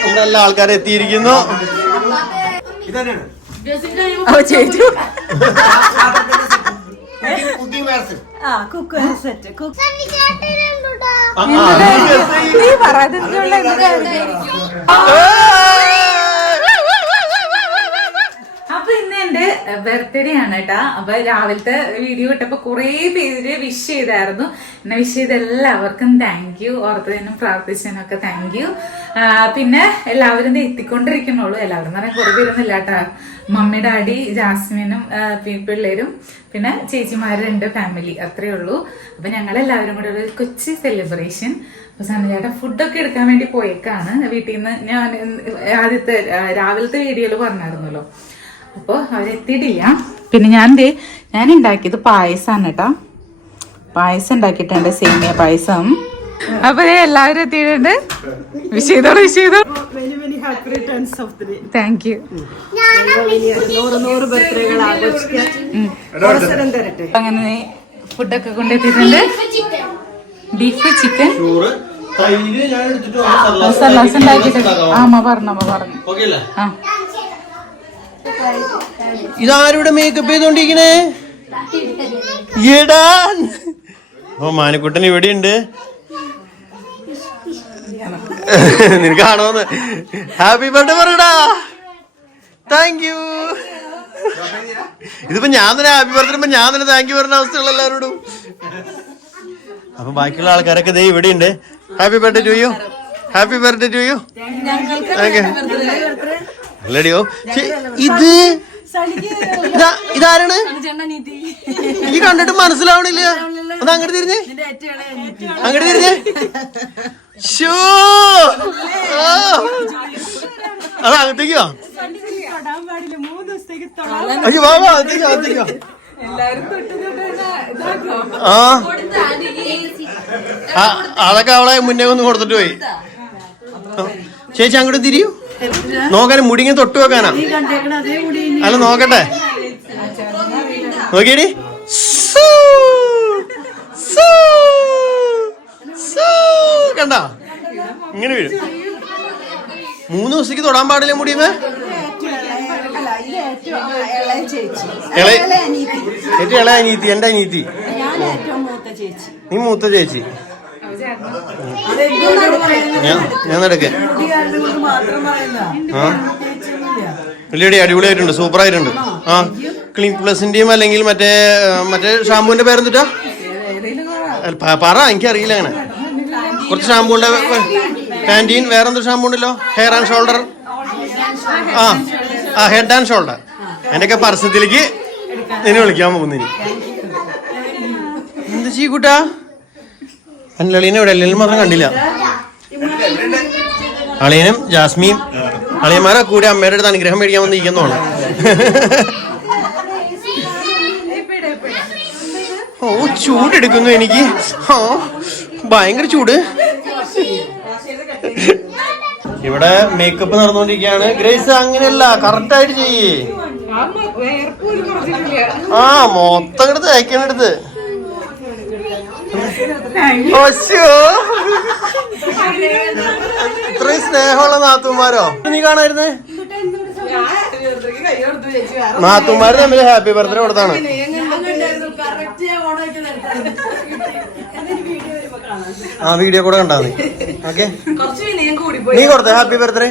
ഇവിടെ എല്ലാ ആൾക്കാരും എത്തിയിരിക്കുന്നു. ചേച്ചു ബർത്ത്ഡേ ആണ് കേട്ടാ അപ്പൊ രാവിലത്തെ വീഡിയോ ഇട്ടപ്പോ കുറെ പേര് വിഷ് ചെയ്തായിരുന്നു. എന്നെ വിഷ് ചെയ്ത എല്ലാവർക്കും താങ്ക് യു ഓർത്തതിനും പ്രാർത്ഥിച്ചതിനൊക്കെ താങ്ക് യു പിന്നെ എല്ലാവരും എത്തിക്കൊണ്ടിരിക്കണുള്ളൂ എല്ലാവരും എന്ന് പറയാൻ കുറെ പേരൊന്നും ഇല്ല കേട്ടാ മമ്മി ഡാഡി ജാസ്മിനും പിള്ളേരും പിന്നെ ചേച്ചിമാരുണ്ട് ഫാമിലി അത്രേ ഉള്ളൂ. അപ്പൊ ഞങ്ങൾ എല്ലാവരും കൂടെ ഒരു കൊച്ചു സെലിബ്രേഷൻ അപ്പൊ സണ്ണചേട്ടൻ ഫുഡൊക്കെ എടുക്കാൻ വേണ്ടി പോയേക്കാണ്. വീട്ടിൽ നിന്ന് ഞാൻ ആദ്യത്തെ രാവിലത്തെ വീഡിയോയിൽ പറഞ്ഞായിരുന്നല്ലോ. അപ്പോൾ അവരെത്തിയിട്ടില്ല. പിന്നെ ഞാൻ എന്ത് ഞാൻ ഉണ്ടാക്കിയത് പായസമാണ് കേട്ടോ. പായസം ഉണ്ടാക്കിയിട്ടുണ്ട് സേമിയ പായസം. അപ്പൊ ദേ എല്ലാവരും എത്തിയിട്ടുണ്ട്. വിഷ് വിഷയതോ താങ്ക് യു അങ്ങനെ ഫുഡൊക്കെ കൊണ്ടെത്തിയിട്ടുണ്ട്. ബീഫ് ചിക്കൻ മസാലാസ് ഉണ്ടാക്കിയിട്ടുണ്ട്. ആ അമ്മ പറഞ്ഞു. അമ്മ പറഞ്ഞു. ആ. ഇതാരുടെ മേക്കപ്പ് ചെയ്തോണ്ടിരിക്കണേ? എടാ. ഓ മാനിക്കുട്ടൻ ഇവിടെ ഉണ്ട് നിനക്ക് കാണോന്ന് ഹാപ്പി ബർത്ത്ഡേ പറയടാ. താങ്ക് യു ഇതിപ്പോ ഞാൻ തന്നെ ഹാപ്പി ബർത്ത്ഡേ ഞാൻ തന്നെ താങ്ക് യു പറഞ്ഞ അവസ്ഥയുള്ള എല്ലാവരോടും. അപ്പൊ ബാക്കിയുള്ള ആൾക്കാരൊക്കെ ദേ ഇവിടെ ഉണ്ട് happy birthday to you happy birthday to you അല്ലടിയോ? ഇത് ഇതാ ഇതാരാണ്? ഈ കണ്ടിട്ട് മനസ്സിലാവണില്ല. ഒന്ന് അങ്ങോട്ട് തിരിഞ്ഞേ. അങ്ങോട്ട് തിരിഞ്ഞേ. ഷോ. അത് അയ്യോ വാ വാ അകത്തേക്ക് ആ, അതൊക്കെ അവളെ മുന്നേ ഒന്ന് കൊടുത്തിട്ട് പോയി. ചേച്ചി അങ്ങോട്ട് തിരിയൂ. നോക്കാൻ മുടിങ്ങി തൊട്ട് വെക്കാനാ. അല്ല നോക്കട്ടെ. നോക്കിയടി. കണ്ട? ഇങ്ങനെ വീഴും. മൂന്ന് ദിവസത്തേക്ക് തൊടാൻ പാടില്ല മുടിയുമേ? ഏറ്റവും ഇളയ അനീതി എന്റെ അനീതി നീ മൂത്ത ചേച്ചി. വലിയടി അടിപൊളിയായിട്ടുണ്ട് സൂപ്പർ ആയിട്ടുണ്ട് ആ ക്ലീൻ പ്ലസിന്റെയും അല്ലെങ്കിൽ മറ്റേ മറ്റേ ഷാമ്പുവിന്റെ പേരെന്തിട്ടാ? പറ എനിക്കറിയില്ല അങ്ങനെ. കുറച്ച് ഷാമ്പൂണ്ട് കാന്റീൻ വേറെ എന്തൊരു ഷാമ്പൂ ഉണ്ടല്ലോ? ഹെയർ ആൻഡ് ഷോൾഡർ ആ ആ ഹെഡ് ആൻഡ് ഷോൾഡർ എന്റെയൊക്കെ പരസ്യത്തിലേക്ക് നിന്നെ വിളിക്കാൻ പോകുന്നിനി എന്ത് ചീക്കൂട്ടാ അല്ലളീനെ ഇവിടെ അല്ലെങ്കിലും മാത്രം കണ്ടില്ല. അളിയനും ജാസ്മിയും അളിയന്മാരെ കൂടെ അമ്മയുടെ അടുത്ത് അനുഗ്രഹം മേടിക്കാൻ വന്ന് ഇരിക്കുന്നതാണ് ഓ ചൂടെടുക്കുന്നു എനിക്ക്. ആ ഭയങ്കര ചൂട്. ഇവിടെ മേക്കപ്പ് നടന്നുകൊണ്ടിരിക്കുകയാണ്. ഗ്രേസ് അങ്ങനെയല്ല കറക്റ്റ് ആയിട്ട് ചെയ്യേ. ആ മൊത്തം എടുത്ത് തേക്കണെടുത്ത് ഒശോ. ഇത്രയും സ്നേഹമുള്ള നാത്തുമാരോ നീ കാണായിരുന്നേ? നാത്തുമാര് തമ്മിൽ ഹാപ്പി ബർത്ത്ഡേ കൊടുത്താണ്. ആ വീഡിയോ കൂടെ കണ്ടാ മതി. ഓക്കെ. നീ കൊടുത്ത ഹാപ്പി ബർത്ത്ഡേ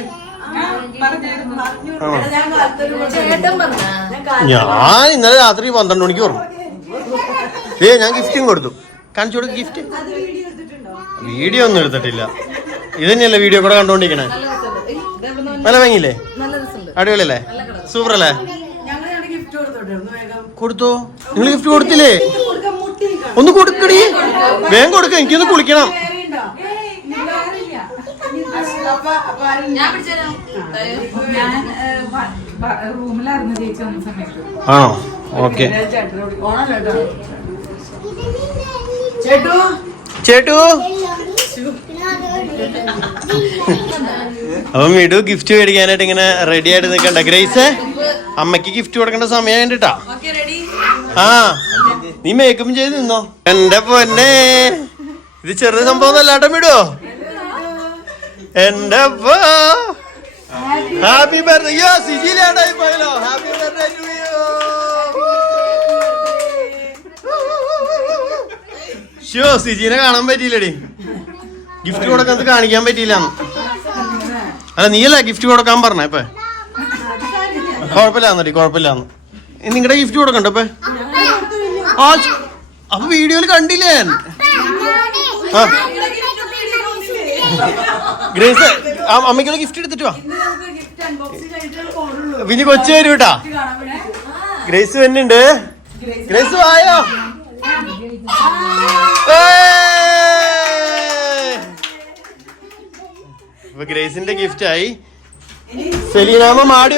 ഞാൻ ഇന്നലെ രാത്രി പന്ത്രണ്ട് മണിക്ക് പറഞ്ഞു. ഏ ഞാൻ ഗിഫ്റ്റും കൊടുത്തു. കാണിച്ചു കൊടുക്ക് ഗിഫ്റ്റ് വീഡിയോ ഒന്നും എടുത്തിട്ടില്ല. ഇത് തന്നെയല്ലേ വീഡിയോ കൂടെ കണ്ടോണ്ടിരിക്കണേ? നല്ല ഭംഗിയില്ലേ? അടിപൊളിയല്ലേ? സൂപ്പർ അല്ലേ കൊടുത്തോ? നിങ്ങൾ ഗിഫ്റ്റ് കൊടുത്തില്ലേ? ഒന്ന് കൊടുക്കടി. വേഗം കൊടുക്ക എനിക്കൊന്ന് കുളിക്കണം. ഞാൻ പിടിച്ചുതരാം. ഞാൻ റൂമിലായിരുന്നു ചേച്ചി വന്ന സമയത്ത്. ആണോ? ഓക്കെ. ചേട്ടു? അപ്പം വീടു ഗിഫ്റ്റ് മേടിക്കാനായിട്ട് ഇങ്ങനെ റെഡി ആയിട്ട് നിൽക്കണ്ട. ഗ്രേസ് അമ്മയ്ക്ക് ഗിഫ്റ്റ് കൊടുക്കേണ്ട സമയം കണ്ടിട്ടാ റെഡി ആ. നീ മേക്കപ്പ് ചെയ്ത് നിന്നോ. എന്റെ പൊന്നെ. ഇത് ചെറിയ സംഭവം അല്ലാട്ടോ വിടുവോ എന്റെ ഹാപ്പി ബർത്ത്ഡേ സിജിയിലാണ്ടായി പോയല്ലോ. ഹാപ്പി ബർത്ത്ഡേ ടു ഷോ സിജിനെ കാണാൻ പറ്റിയില്ലടി. ഗിഫ്റ്റ് കൊടുക്കാൻ കാണിക്കാൻ പറ്റിയില്ല അല്ല നീയല്ല ഗിഫ്റ്റ് കൊടുക്കാൻ പറഞ്ഞ ഇപ്പൊ? കുഴപ്പമില്ലാന്നടി കുഴപ്പമില്ലാന്ന്. നിങ്ങളുടെ ഗിഫ്റ്റ് കൊടുക്കണ്ട ഇപ്പൊ? ആ അപ്പൊ വീഡിയോയിൽ കണ്ടില്ലേ? ആ. ഗ്രേസ് അമ്മയ്ക്കുള്ള ഗിഫ്റ്റ് എടുത്തിട്ട് വാ. പിന്നെ കൊച്ചു വരും കേട്ടാ ഗ്രേസ് ഉണ്ട് ഗ്രേസ് വായോ? ഇപ്പൊ ഗ്രേസിന്റെ ഗിഫ്റ്റ് ആയി. സെലീനാമ മാടി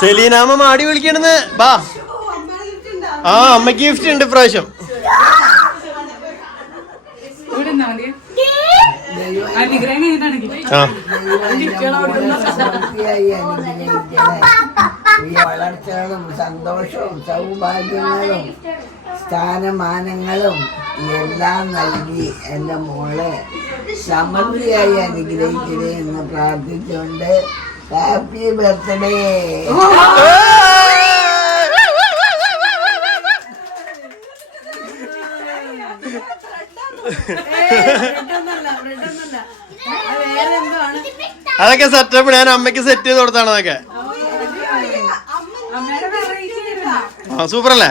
സെലീനാമ മാടി വിളിക്കണെന്ന് ബാ. ആ അമ്മയ്ക്ക് ഗിഫ്റ്റ് ഉണ്ട് ഇപ്രാവശ്യം ഇവിടെ നിന്നാ മതിയോ? ആ, വിഗ്രഹം കഴിഞ്ഞിട്ടാണെങ്കിൽ ആ വളർച്ചകളും സന്തോഷവും സൗഭാഗ്യങ്ങളും സ്ഥാനമാനങ്ങളും എല്ലാം നൽകി എന്റെ മോളെ സമൃദ്ധിയായി അനുഗ്രഹിക്കണേ എന്ന് പ്രാർത്ഥിച്ചുകൊണ്ട് ഹാപ്പി ബർത്ത്ഡേ. അതൊക്കെ സെറ്റപ്പ് ഞാൻ അമ്മയ്ക്ക് സെറ്റ് ചെയ്ത് കൊടുത്താണ് അതൊക്കെ. ആ സൂപ്പർ അല്ലേ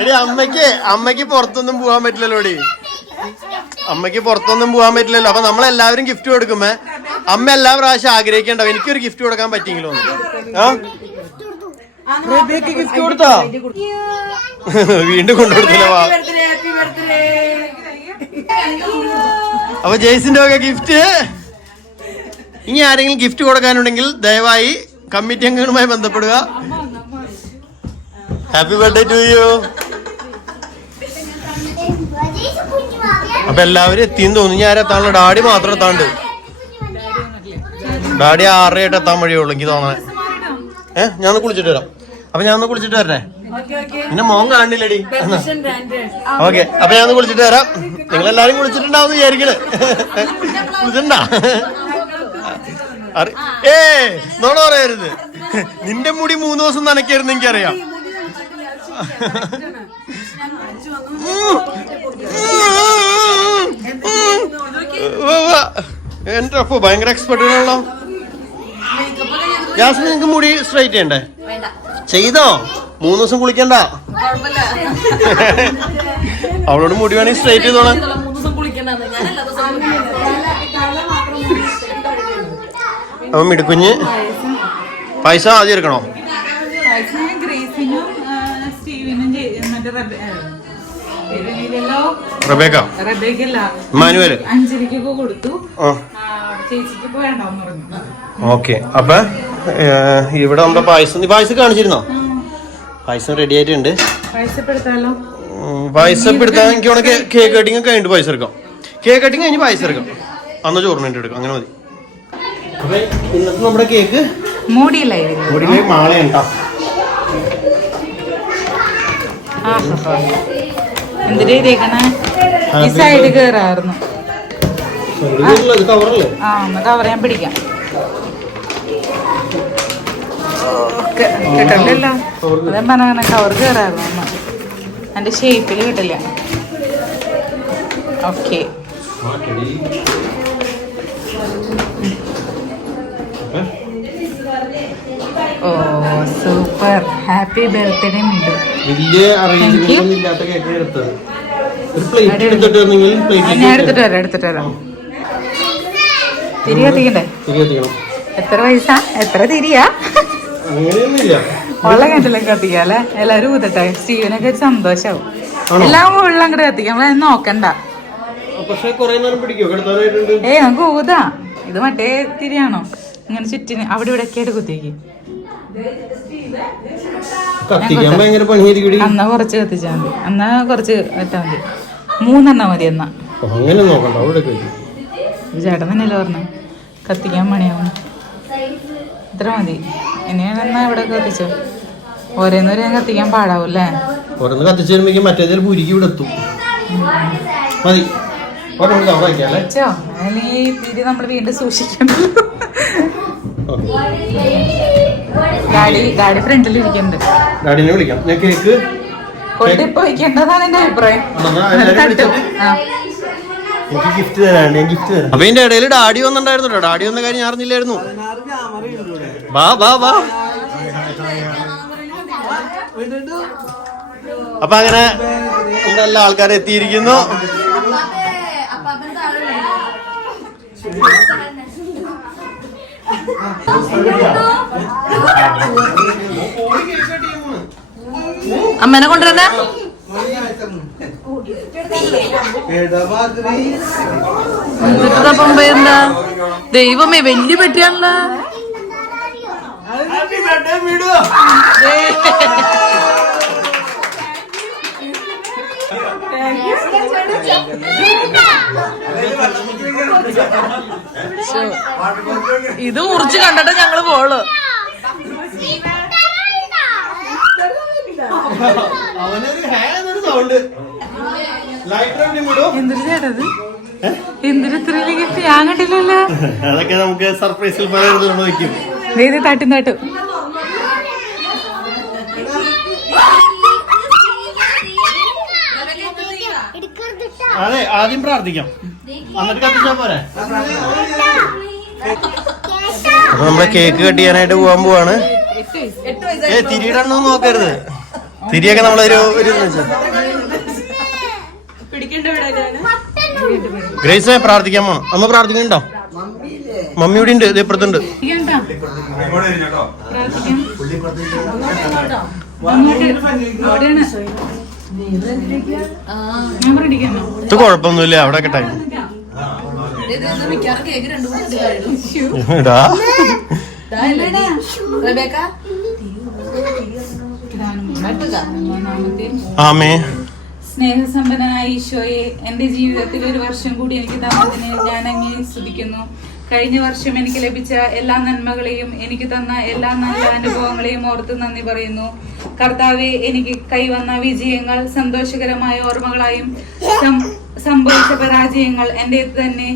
എടി അമ്മയ്ക്ക് അമ്മയ്ക്ക് പുറത്തൊന്നും പോവാൻ പറ്റില്ലല്ലോടി. അമ്മയ്ക്ക് പുറത്തൊന്നും പോവാൻ പറ്റില്ലല്ലോ. അപ്പൊ നമ്മളെല്ലാവരും ഗിഫ്റ്റ് കൊടുക്കുമ്പോ അമ്മ എല്ലാ പ്രാവശ്യം ആഗ്രഹിക്കണ്ടാവും എനിക്കൊരു ഗിഫ്റ്റ് കൊടുക്കാൻ പറ്റിയെങ്കിലോ? ഗിഫ്റ്റ് കൊടുത്തോ? വീണ്ടും കൊണ്ടുകൊടുത്തില്ല വാ. അപ്പൊ ജെയ്സിന്റെ ഒക്കെ ഗിഫ്റ്റ് ഇനി ആരെങ്കിലും ഗിഫ്റ്റ് കൊടുക്കാനുണ്ടെങ്കിൽ ദയവായി കമ്മിറ്റി അംഗങ്ങളുമായി ബന്ധപ്പെടുക. ഹാപ്പി ബർത്ത്ഡേ ടു യു അപ്പൊ എല്ലാവരും എത്തിയെന്ന് തോന്നുന്നു. ഞാൻ എത്താനുള്ള ഡാഡി മാത്രം എത്താണ്ട് ഡാഡി ആറരയായിട്ട് എത്താൻ വഴിയുള്ളൂ എനിക്ക് തോന്നണേ. ഏ ഞാൻ കുളിച്ചിട്ട് വരാം. അപ്പൊ ഞാൻ ഒന്ന് കുളിച്ചിട്ട് വരണേ. പിന്നെ മോൻ കാണില്ലടി. ഓക്കെ. അപ്പൊ ഞാൻ ഒന്ന് കുളിച്ചിട്ട് വരാം. നിങ്ങൾ എല്ലാരും കുളിച്ചിട്ടുണ്ടാവും വിചാരിക്കണേ കുളിച്ചിട്ടുണ്ടാ ഏ നോണ പറയരുത്. നിന്റെ മുടി മൂന്ന് ദിവസം നനയ്ക്കായിരുന്നു എനിക്കറിയാം. എന്റെ അപ്പൊ ഭയങ്കര എക്സ്പെർട്ടുകളാണല്ലോ ജാസ്മിൻ നിങ്ങക്ക് മുടി സ്ട്രൈറ്റ് ചെയ്യണ്ടേ? ചെയ്തോ? മൂന്ന് ദിവസം കുളിക്കണ്ട? അവളോട് മുടി വേണമെങ്കിൽ സ്ട്രൈറ്റ് ചെയ്തോളാം. അപ്പൊ മിടുക്കുഞ്ഞ് പൈസ ആദ്യം എടുക്കണോ? റബേക്ക? കൊടുത്തു. ഓക്കെ. അപ്പൊ? ഇവിടെ നമ്മുടെ പായസം നീ പായസം കാണിച്ചിരുന്നോ? പായസം റെഡി ആയിട്ടുണ്ട്. പൈസ പെടുത്താലോ ഉം, പായസം ഇപ്പൊ എനിക്ക് വേണമെങ്കിൽ കേക്ക് കട്ടിങ് ഒക്കെ കഴിഞ്ഞിട്ട് പായസം എടുക്കാം. കേക്ക് കട്ടിങ് കഴിഞ്ഞ് പായസം എടുക്കാം. അന്ന് ചോറിനായിട്ട് എടുക്കാം. അങ്ങനെ മതി. അപ്പൊ ഇന്നത്തെ നമ്മുടെ കേക്ക് മാളയുണ്ടാ എന്തിനാ ചെയ്തേക്കണേ ഈ സൈഡ് കവറല്ലേ ആ കവർ ഞാൻ പിടിക്കാം. കിട്ടില്ലല്ലോ അതേ പറഞ്ഞ കവർ കയറായിരുന്നു ഒന്ന് ഷേപ്പിൽ കിട്ടില്ല. ഓക്കെ ഓ സൂപ്പർ ഹാപ്പി ബർത്ത്ഡേ മിണ്ടു വലിയ അറേഞ്ച്മെന്റ് ഒന്നും ഇല്ലാത്ത കേക്ക് എടുത്തത്. ഒരു പ്ലേറ്റ് എടുത്തിട്ടുണ്ടെങ്കിൽ ആ, പ്ലേറ്റ് ഞാൻ എടുത്തിട്ട് വരാം എടുത്തിട്ട് വരാം. തിരി കത്തിക്കണ്ടേ എത്തിക്കണം. എത്ര വയസ്സാ എത്ര തിരിയാ? ഉള്ള കിണറ്റിലേക്ക് കത്തിക്കാം അല്ലെ? എല്ലാരും ഊതട്ടെ സ്റ്റീവനൊക്കെ ഒരു സന്തോഷാവും. എല്ലാം ഉള്ള അങ്ങോട്ട് കത്തിക്കാം. നമ്മളെ നോക്കണ്ട. ഏ നമുക്ക് ഊതാ. ഇത് മറ്റേ തിരിയാണോ? ഇങ്ങനെ ചുറ്റിന് അവിടെ ഇവിടെ ഒക്കെ ആയിട്ട് കുത്തിക്ക് അന്നാ കുറച്ച് കത്തിച്ചാൽ മതി. അന്നാ കുറച്ച് ഇട്ടാൽ മതി. മൂന്നെണ്ണം മതി എന്നാ അങ്ങനെ നോക്കണ്ട. അവിടെ ചേട്ടൻ തന്നെയല്ലേ പറഞ്ഞു? കത്തിക്കാൻ പണിയാവും ഇത്ര മതി. ഇനിയാണ് എന്നാ ഇവിടെ കത്തിച്ചു. ഓരോന്നോരം ഞാൻ കത്തിക്കാൻ പാടാവൂല്ലേ ഓരോന്ന് കത്തിച്ചു വരുമ്പോഴേക്കും മറ്റേതിൽ പൂരിക്ക് ഇവിടെ എത്തും. മതി. തിരി നമ്മൾ വീണ്ടും സൂക്ഷിക്കണ്ടല്ലോ. ഡാഡി ഡാഡി ഫ്രണ്ടിൽ ഡാഡിനെ വിളിക്കാം. ഞാൻ കേക്ക് കൊണ്ടിപ്പോ വയ്ക്കേണ്ടതാണ് എന്റെ അഭിപ്രായം. എനിക്ക് ഗിഫ്റ്റ് തരാണ്ട് ഞാൻ ഗിഫ്റ്റ് തരാം. അപ്പൊ ഇതിന്റെ ഇടയിൽ ഡാഡി വന്നിട്ടുണ്ടായിരുന്നു ഡാഡി വന്ന കാര്യം ഞാൻ അറിഞ്ഞില്ലായിരുന്നു. വാ വാ വാ. അപ്പൊ അങ്ങനെ എല്ലാ ആൾക്കാരെ എത്തിയിരിക്കുന്നു. അമ്മേനെ കൊണ്ടുവരണ എന്താ ദൈവമേ വലിയ പെട്ടിയാണല്ലോ ഇത് മുറിച്ച് കണ്ടിട്ട് ഞങ്ങൾ പോൾ അവനൊരു ഹേ എന്നൊരു സൗണ്ട് ലൈറ്റർ വിടും എന്തൊരു ചേട്ടത്? എന്തൊരു ത്രില്ല് ഞാൻ കണ്ടില്ലല്ലോ. അതൊക്കെ നമുക്ക് സർപ്രൈസിൽ പറയുന്നത് തട്ടും തട്ടും. അതെ ആദ്യം പ്രാർത്ഥിക്കാം. എന്നിട്ട് കത്തിച്ചാ പോരെ? അപ്പൊ നമ്മളെ കേക്ക് കട്ട് ചെയ്യാനായിട്ട് പോകാൻ പോവാണ്. ഏ തിരിയിടണമെന്ന് നോക്കരുത്. തിരിയൊക്കെ നമ്മളൊരു ഒരു. ഗ്രേസ് പ്രാർത്ഥിക്കാൻ പോണം. അമ്മ പ്രാർത്ഥിക്കണ്ടോ മമ്മിയുടെ മമ്മി ഇവിടെ ഉണ്ട് ഇത് ഇപ്പുറത്തുണ്ട്. അങ്ങോട്ട് അവിടെയാണ് ഇത് കുഴപ്പമൊന്നുമില്ല അവിടെ ഒക്കെ ടൈം ഇടാ ആമേ. സ്നേഹസമ്പന്നനായ ഈശോയെ എന്റെ ജീവിതത്തിൽ ഒരു വർഷം കൂടി എനിക്ക് തന്നതിനെ ഞാൻ അങ്ങനെ സ്തുതിക്കുന്നു. കഴിഞ്ഞ വർഷം എനിക്ക് ലഭിച്ച എല്ലാ നന്മകളെയും എനിക്ക് തന്ന എല്ലാ നല്ല അനുഭവങ്ങളെയും ഓർത്ത് നന്ദി പറയുന്നു. കർത്താവെ എനിക്ക് കൈവന്ന വിജയങ്ങൾ സന്തോഷകരമായ ഓർമ്മകളായും സംഭവിച്ച പരാജയങ്ങൾ എന്റെ തന്നെ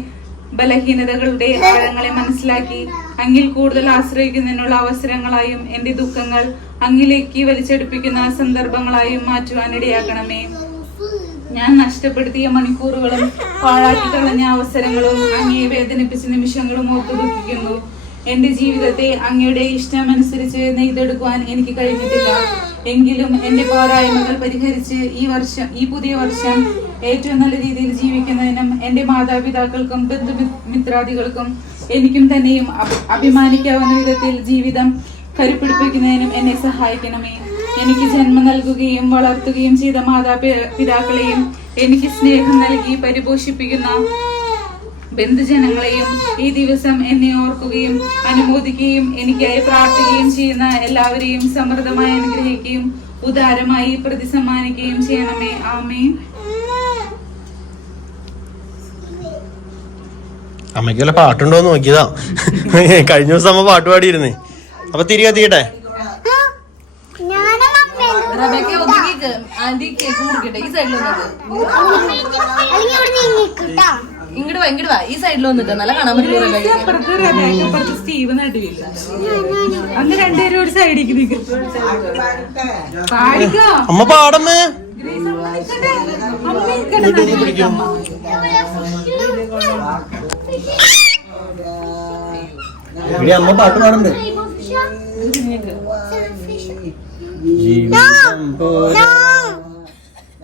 ബലഹീനതകളുടെ ആഴങ്ങളെ മനസ്സിലാക്കി. അങ്ങിൽ കൂടുതൽ ആശ്രയിക്കുന്നതിനുള്ള അവസരങ്ങളായും എന്റെ ദുഃഖങ്ങൾ അങ്ങിലേക്ക് വലിച്ചെടുപ്പിക്കുന്ന സന്ദർഭങ്ങളായും മാറ്റുവാൻ ഇടയാക്കണമേ ഞാൻ നഷ്ടപ്പെടുത്തിയ മണിക്കൂറുകളും പാഴാക്കി കളഞ്ഞ അവസരങ്ങളും അങ്ങയെ വേദനിപ്പിച്ച നിമിഷങ്ങളും ഓർത്തു ദുഃഖിക്കുന്നു. എന്റെ ജീവിതത്തെ അങ്ങയുടെ ഇഷ്ടമനുസരിച്ച് നെയ്തെടുക്കുവാൻ എനിക്ക് കഴിഞ്ഞിട്ടില്ല. എങ്കിലും എന്റെ പോരായ്മകൾ പരിഹരിച്ച് ഈ വർഷം ഈ പുതിയ വർഷം ഏറ്റവും നല്ല രീതിയിൽ ജീവിക്കുന്നതിനും എന്റെ മാതാപിതാക്കൾക്കും ബന്ധുമിത്രാദികൾക്കും എനിക്കും തന്നെയും അഭി- അഭിമാനിക്കാവുന്ന വിധത്തിൽ ജീവിതം കരുപ്പിടിപ്പിക്കുന്നതിനും എന്നെ സഹായിക്കണമേ. എനിക്ക് ജന്മം നൽകുകയും വളർത്തുകയും ചെയ്ത മാതാപിതാക്കളെയും എനിക്ക് സ്നേഹം നൽകി പരിപോഷിപ്പിക്കുന്ന ബന്ധുജനങ്ങളെയും ഈ ദിവസം എന്നെ ഓർക്കുകയും അനുമോദിക്കുകയും എനിക്കായി പ്രാർത്ഥിക്കുകയും ചെയ്യുന്ന എല്ലാവരെയും സമൃദ്ധമായി അനുഗ്രഹിക്കുകയും ഉദാരമായി പ്രതിസമ്മാനിക്കുകയും ചെയ്യണമേ. ആമേ അമ്മയ്ക്ക് വല്ല പാട്ടുണ്ടോന്ന് നോക്കിയതാ. കഴിഞ്ഞ ദിവസം അമ്മ പാട്ട് പാടിയിരുന്നേ. അപ്പൊ തിരികെ എത്തിക്കട്ടെ റബേക്ക ഒതുക്കി ആന്റി കേക്ക് മുറിക്കട്ടെ ഈ സൈഡിൽ വന്നിട്ട് ഇങ്ങോട്ട് വാ ഇങ്ങോട്ട് വാ ഈ സൈഡിൽ വന്നിട്ട് നല്ല കാണാൻ സ്റ്റീവ് നടുവില്ല അന്ന് രണ്ടുപേരും ഒരു സൈഡിലേക്ക് നിൽക്കും പാടിക്കോ? അമ്മ പാടമ്മേ ഇവിടെ അമ്മ പാട്ട് പാടുന്നുണ്ട്. ജീവിതം പോലെ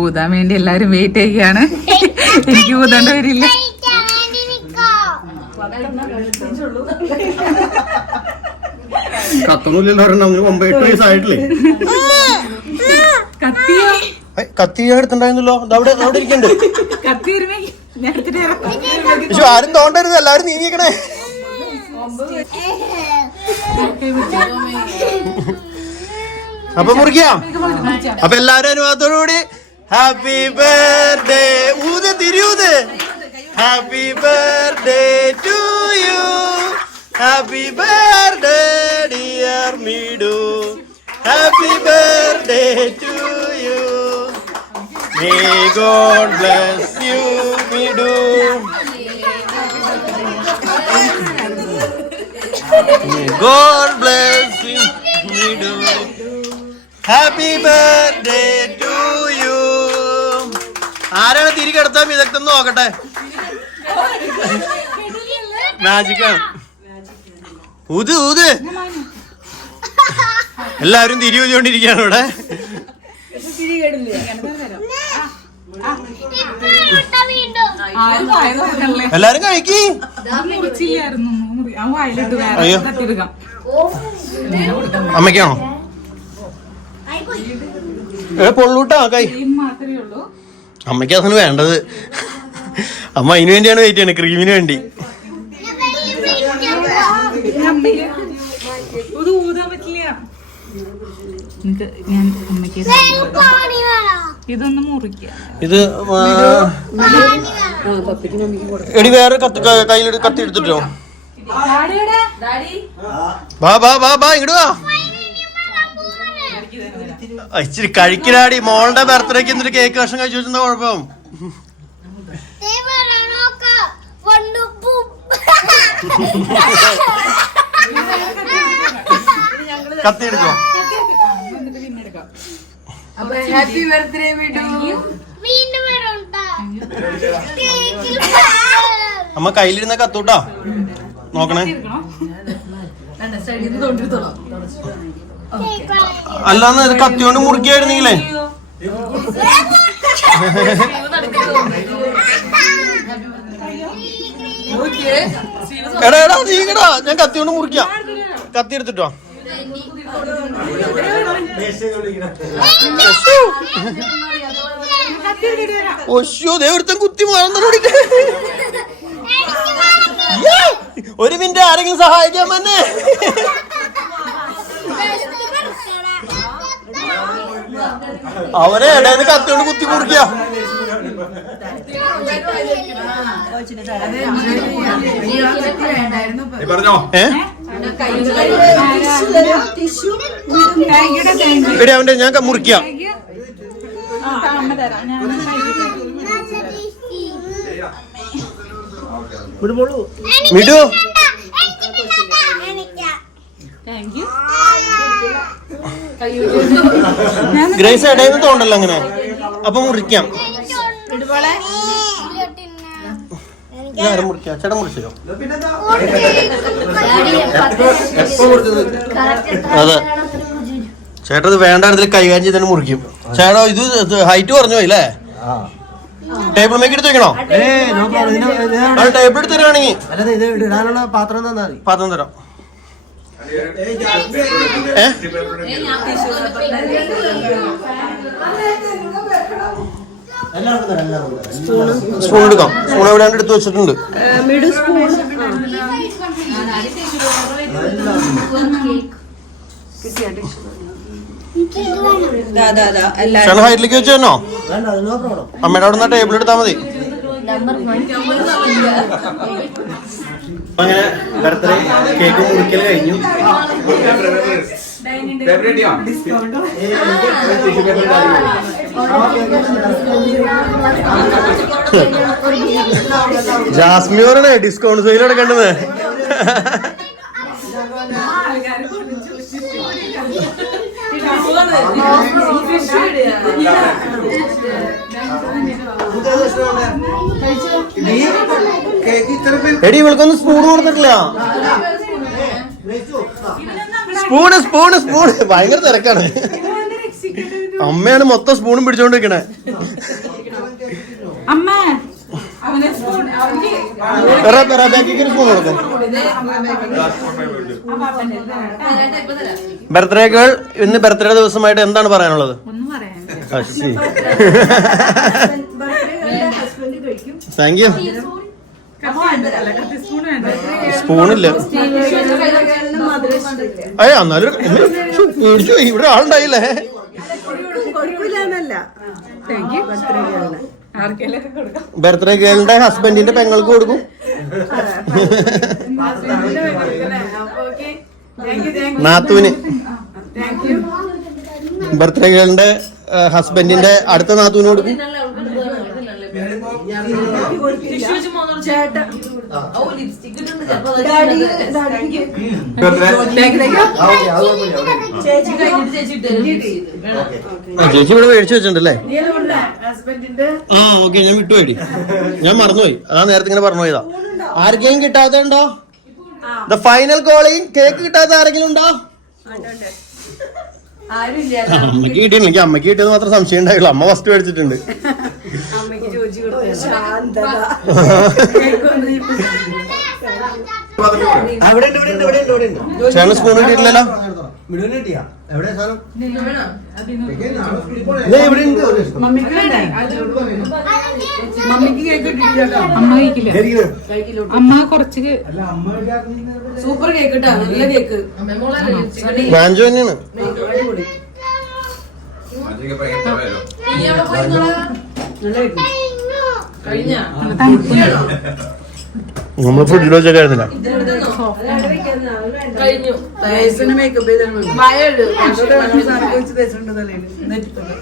ഊതാൻ വേണ്ടി എല്ലാരും വെയിറ്റ് ചെയ്യുകയാണ്. എനിക്ക് ഊതേണ്ട വരില്ല കത്തിയോ? കത്തി എടുത്തുണ്ടായിരുന്നല്ലോ അവിടെ അവിടെ ഇരിക്കണ്ട്. ആരും തോണ്ടരുത്. എല്ലാവരും നീങ്ങിക്കണേ അപ്പൊ മുറിക്കാം. അപ്പൊ എല്ലാരും അനുഭവത്തോടുകൂടി ഹാപ്പി ബർത്ത്ഡേ ഊത് തിരിയൂത്. Happy birthday to you happy birthday dear Midu happy birthday to you may God bless you Midu God Midu. Happy birthday. to you. ആരാണ് തിരികെ എടുത്താൽ വിദഗ്ധം നോക്കട്ടെ. മാജിക്കാണ് ഊത് ഊത്. എല്ലാവരും തിരി ഊതിക്കൊണ്ടിരിക്കുകയാണ് ഇവിടെ? എല്ലാരും കഴിക്കി. അയ്യോ. അമ്മയ്ക്കാണോ? ഏ പൊള്ളൂട്ടാ കൈ. മാത്രമേ ഉള്ളൂ. അമ്മയ്ക്ക് അതാണ് വേണ്ടത്. അമ്മ അതിനു വേണ്ടിയാണ് വെയിറ്റ് ചെയ്യണത് ക്രീമിന് വേണ്ടി. ഇത് ഇതൊന്ന് മുറിക്കാം. എടി വേറെ കത്ത് കയ്യിൽ കത്തി എടുത്തിട്ടോ? ബാ ബാ ബാ ബാ ഇങ്ങോട്ട് വാ ഇച്ചിരി കഴിക്കലാടി. മോളുടെ ബർത്ത്ഡേക്ക് എന്നിട്ട് കേക്ക് കഷ്ണം കഴിച്ചു വെച്ചാൽ കുഴപ്പം? കത്തി എടുക്കോ ഹാപ്പി ബർത്ത്ഡേ അമ്മ കയ്യിലിരുന്ന കത്തൂട്ടാ. നോക്കണേ. അല്ലാന്ന് ഇത് കത്തിയോണ്ട് മുറിക്കായിരുന്നെങ്കിലേ എടാ എടാ നീങ്ങടാ. ഞാൻ കത്തിയോണ്ട് മുറിക്കാം കത്തി എടുത്തിട്ടോ കുത്തി ഒരു മിനിറ്റ് ആരെങ്കിലും സഹായിക്കാൻ തന്നെ അവനെ ഇടയിൽ കത്തി കൊണ്ട് കുത്തി കുറിക്ക ഏ? എടി അവന്റെ ഞാൻ മുറിക്ക അമ്മ തരാം ഞാൻ മിടു താങ്ക് യു ഗ്രേസ് ഇടയിൽ നിന്ന് തോണ്ടല്ലോ അങ്ങനെ. അപ്പൊ മുറിക്കാം. ചേട്ടൻ മുറിച്ചോ? അതെ. ഇത് വേണ്ട ഇതിൽ കൈകാര്യം ചെയ്ത് തന്നെ മുറിക്കും. ചേട്ടോ ഇത് ഹൈറ്റ് പറഞ്ഞു പോയില്ലേ? ടേബിൾ മേക്ക് എടുത്ത് വെക്കണോ? ടേബിൾ എടുത്ത് തരുവാണെങ്കിൽ. പാത്രം തരാം ഏ എല്ലാവർക്കും തരാം എല്ലാവർക്കും തരാം സ്പൂൺ എടുക്കാം. സ്പൂൺ എവിടെയാണ് എടുത്ത് വെച്ചിട്ടുണ്ട്? ഹൈറ്റിലേക്ക് വെച്ച് അമ്മയുടെ അവിടെ നിന്ന് ടേബിൾ എടുത്താൽ മതി. അങ്ങനെ ബർത്ത്ഡേ കേക്ക് മുറിക്കൽ കഴിഞ്ഞു. ജാസ്മി പറയണേ ഡിസ്കൗണ്ട് സെയിൽ എടുക്കേണ്ടത്. എടി ഇവൾക്കൊന്നും സ്പൂൺ കൊടുത്തിട്ടില്ല. സ്പൂണ് സ്പൂണ് സ്പൂണ് ഭയങ്കര തിരക്കാണ്. അമ്മയാണ് മൊത്തം സ്പൂണും പിടിച്ചോണ്ടിരിക്കണേ. അമ്മ അവനെ സ്പൂൺ അവന് റബേക്കയ്ക്ക് സ്പൂൺ കൊടുക്കും. ബർത്ത്ഡേ ഗേൾ ഇന്ന് ബർത്ത്ഡേ ദിവസമായിട്ട് എന്താണ് പറയാനുള്ളത്? താങ്ക് യു സ്പൂണില്ല ഏ എന്നാലും മേടിച്ചു. ഇവിടെ ആളുണ്ടായില്ലേ? ബർത്ത്ഡേ ഗേളിന്റെ ഹസ്ബൻഡിന്റെ പെങ്ങൾക്ക് കൊടുക്കും. നാത്തുവിന്. ബർത്ത്ഡേ ഗേളിന്റെ ഹസ്ബൻഡിന്റെ അടുത്ത നാത്തുവിന് കൊടുക്കും ആ, ചേച്ചി ഇവിടെ മേടിച്ചു വെച്ചിട്ടുണ്ടല്ലേ? ആ ഓക്കെ ഞാൻ വിട്ടുപോയി. ഞാൻ മറന്നുപോയി. അതാ നേരത്തെ ഇങ്ങനെ പറഞ്ഞു പോയതാ. ആർക്കെങ്കിലും കിട്ടാത്തണ്ടോ ദ ഫൈനൽ കോളിംഗ് കേക്ക് കിട്ടാത്ത ആരെങ്കിലും ഉണ്ടോ? അമ്മയ്ക്ക് കിട്ടിയില്ല എനിക്ക് അമ്മയ്ക്ക് കിട്ടിയത് മാത്രം സംശയം ഉണ്ടായുള്ളൂ. അമ്മ ഫസ്റ്റ് മേടിച്ചിട്ടുണ്ട്. ഇവിടെ ഉണ്ട് ചേട്ടന് സ്പൂൺ കിട്ടിയിട്ടില്ലല്ലോ കേക്ക് അമ്മ. കുറച്ച് സൂപ്പർ കേക്ക് നല്ല കേക്ക്. തന്നെയാണ്. നമ്മൾ ഫുഡിൽ വെച്ചൊക്കെ ആയിരുന്നില്ല വയസ്സിന് മേക്കപ്പ് വെച്ച് തേച്ചിട്ടുണ്ട് തലയിൽ നെറ്റിപ്പല്ല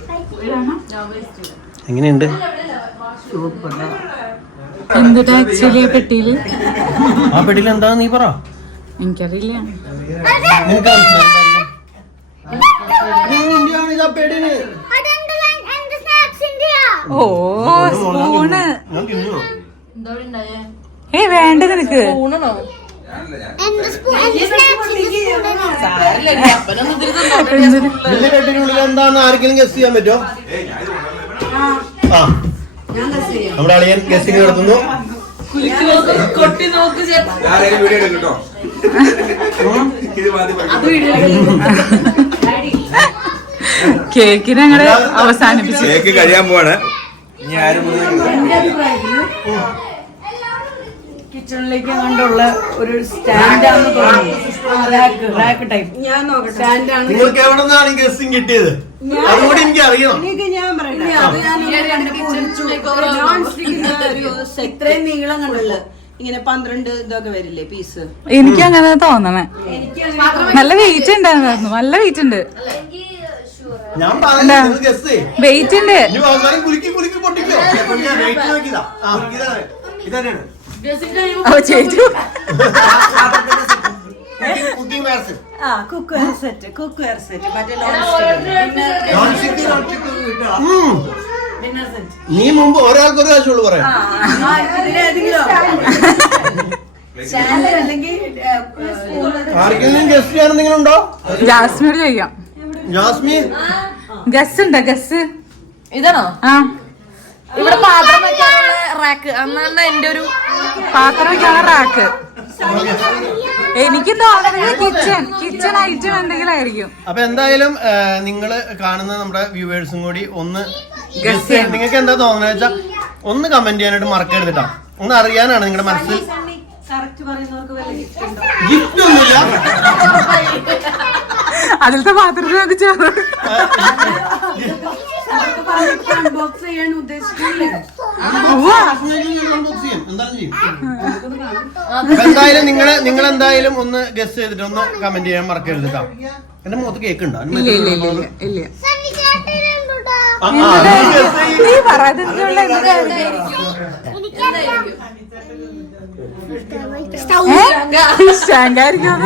എങ്ങനെയുണ്ട്? എന്തിട്ടാ ആക്ച്വലി പെട്ടിയിൽ? ആ പെട്ടിയിൽ എന്താ നീ പറ. എനിക്കറിയില്ല. നിനക്ക് മനസ്സിലായി എന്താണ് ഇത് ആ പെട്ടിയിൽ? ഓ സ്പൂണ്. ഏ വേണ്ട നിനക്ക്. എന്താന്ന് ആർക്കെങ്കിലും ഗസ് ചെയ്യാൻ പറ്റോ ആ. നമ്മുടെ അളിയൻ ഗസ്സിങ് നടത്തുന്നു. കൊട്ടി നോക്ക് ആരെങ്കിലും വീഡിയോ എടുക്കട്ടോ ഇത് മാറ്റി കേക്കിന് ഞങ്ങൾ അവസാനിപ്പിച്ചു. കേക്ക് കഴിയാൻ പോവാണ്. ഇനി ആരും കിച്ചണിലേക്ക് കണ്ടുള്ള ഒരു സ്റ്റാൻഡാണ് തോന്നുന്നു. റാക്ക് റാക്ക് ടൈപ്പ് ഞാൻ നോക്കട്ടെ. സ്റ്റാൻഡാണ്. നിങ്ങൾക്ക് എവിടെ നിന്നാണ് ഗസ്സിങ് കിട്ടിയത്? അതുകൂടി എനിക്ക് അറിയണം ഞാൻ ഇത്രയും നീളം കണ്ടല്ലോ ഇങ്ങനെ പന്ത്രണ്ട് ഇതൊക്കെ വരില്ലേ പീസ് എനിക്ക് അങ്ങനെ തോന്നണേ നല്ല വെയിറ്റ് ഉണ്ടായിരുന്നു. നല്ല വെയിറ്റ് ഉണ്ട്. ഞാൻ വെയിറ്റ് ഉണ്ട്. നീ മുമ്പ് ഒരാൾക്ക് ഒരു ആവശ്യമുള്ളൂ പറയാം. ആർക്കെങ്കിലും ഗസ്റ്റ് ചെയ്യാൻ എന്തെങ്കിലും ഉണ്ടോ? ജാസ്മിൻ ചെയ്യാം ജാസ്മിൻ. ഗസ് ഉണ്ടോ ഗസ്. ഇതാണോ? ആ. ഇവിടെ പാത്രം വെക്കാനുള്ള റാക്ക്. അന്നാണ് എന്റെ ഒരു പാത്രം വെക്കാനുള്ള റാക്ക്. എനിക്ക് തോന്നുന്നത് കിച്ചൺ കിച്ചൺ ഐറ്റം എന്തെങ്കിലും ആയിരിക്കും. അപ്പൊ എന്തായാലും നിങ്ങൾ കാണുന്ന നമ്മുടെ വ്യൂവേഴ്സും കൂടി ഒന്ന്. നിങ്ങൾക്ക് എന്താ തോന്നുന്നത് വെച്ചാൽ ഒന്ന് കമന്റ് ചെയ്യാനായിട്ട് മറക്കരുതിട്ടാ ഒന്ന് അറിയാനാണ് നിങ്ങളുടെ മനസ്സിൽ ഗിഫ്റ്റ് ഒന്നുമില്ല. അതിലത്തെ പാത്രത്തിൽ നമുക്ക് ചോറ് അൺബോക്സ് ചെയ്യാൻ. എന്തായാലും നിങ്ങൾ നിങ്ങൾ എന്തായാലും ഒന്ന് ഗസ് ചെയ്തിട്ട് ഒന്ന് കമന്റ് ചെയ്യാൻ മറക്കരുത് കേട്ടോ എന്റെ മുഖത്ത് കേക്ക് ഉണ്ടോ നീ പറ അതിനുള്ള സ്റ്റാൻഡായിരിക്കും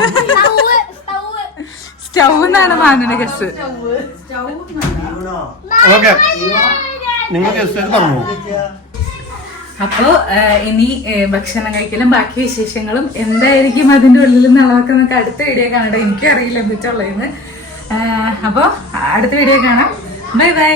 സ്റ്റൗ എന്നാണ് മാമിന്റെ ഗസ് ഓക്കെ നിങ്ങൾ ഗസ് ചെയ്ത് പറഞ്ഞു. അപ്പോ ഇനി ഭക്ഷണം കഴിക്കലും ബാക്കി വിശേഷങ്ങളും എന്തായിരിക്കും അതിന്റെ ഉള്ളിൽ നിന്നുള്ളതൊക്കെ നമുക്ക് അടുത്ത വീഡിയോ കാണട്ടെ എനിക്കറിയില്ല എന്തിട്ടുള്ളതെന്ന് അപ്പോ അടുത്ത വീഡിയോ കാണാം. Bye bye